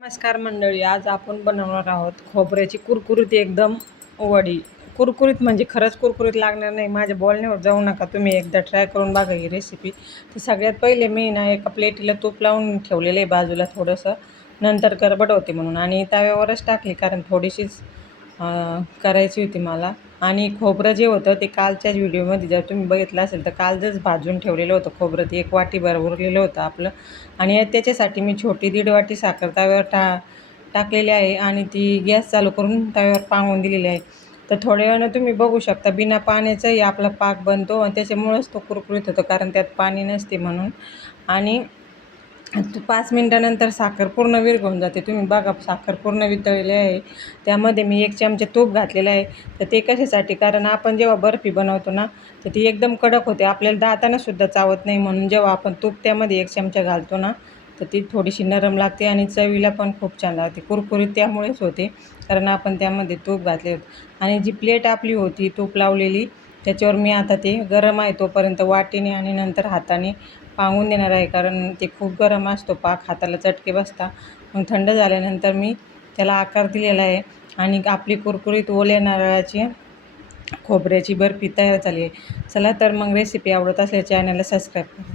नमस्कार मंडळी, आज आपण बनवणार आहोत खोबऱ्याची कुरकुरीत एकदम वडी. कुरकुरीत म्हणजे खरंच कुरकुरीत लागणार नाही, माझ्या बोलण्यावर जाऊ नका, तुम्ही एकदा ट्राय करून बघा ही रेसिपी. तर सगळ्यात पहिले मी ना एका प्लेटीला तूप लावून ठेवलेलं आहे बाजूला थोडंसं, नंतर गडबड होते म्हणून, आणि तव्यावरच टाकली कारण थोडीशीच करायची होती मला. आणि खोबरं जे होतं ते कालच्याच व्हिडिओमध्ये जर तुम्ही बघितलं असेल तर कालच भाजून ठेवलेलं होतं खोबरं, ते 1 वाटीभर उरलेलं होतं आपलं. आणि त्याच्यासाठी मी छोटी 1.5 वाटी साखर तव्यावर टाकलेली आहे आणि ती गॅस चालू करून तव्यावर पांगवून दिलेली आहे. तर थोड्या वेळानं तुम्ही बघू शकता बिना पाण्याचाही आपला पाक बनतो आणि त्याच्यामुळंच तो कुरकुरीत होतो, कारण त्यात पाणी नसते म्हणून. आणि 5 मिनिटानंतर साखर पूर्ण विरघळून जाते. तुम्ही बघा साखर पूर्ण वितळलेली आहे. त्यामध्ये मी 1 चमचा तूप घातलेलं आहे. तर ते कशासाठी, कारण आपण जेव्हा बर्फी बनवतो ना तर ती एकदम कडक होते, आपल्याला दातानंसुद्धा चावत नाही, म्हणून जेव्हा आपण तूप त्यामध्ये 1 चमचा घालतो ना तर ती थोडीशी नरम लागते आणि चवीला पण खूप छान लागते. कुरकुरीत त्यामुळेच होते कारण आपण त्यामध्ये तूप घातले होते. आणि जी प्लेट आपली होती तूप लावलेली त्याच्यावर मी आता ते गरम आहे तोपर्यंत वाटीने आणि नंतर हाताने पांगून देणार आहे, कारण ते खूप गरम असतो पाक, हाताला चटके बसता. मग थंड झाल्यानंतर मी त्याला आकार दिलेला आहे आणि आपली कुरकुरीत ओल्या नारळाची खोबऱ्याची बर्फी तयार झाली आहे. चला तर मग रेसिपी आवडत असल्यास चॅनलला सबस्क्राईब करा.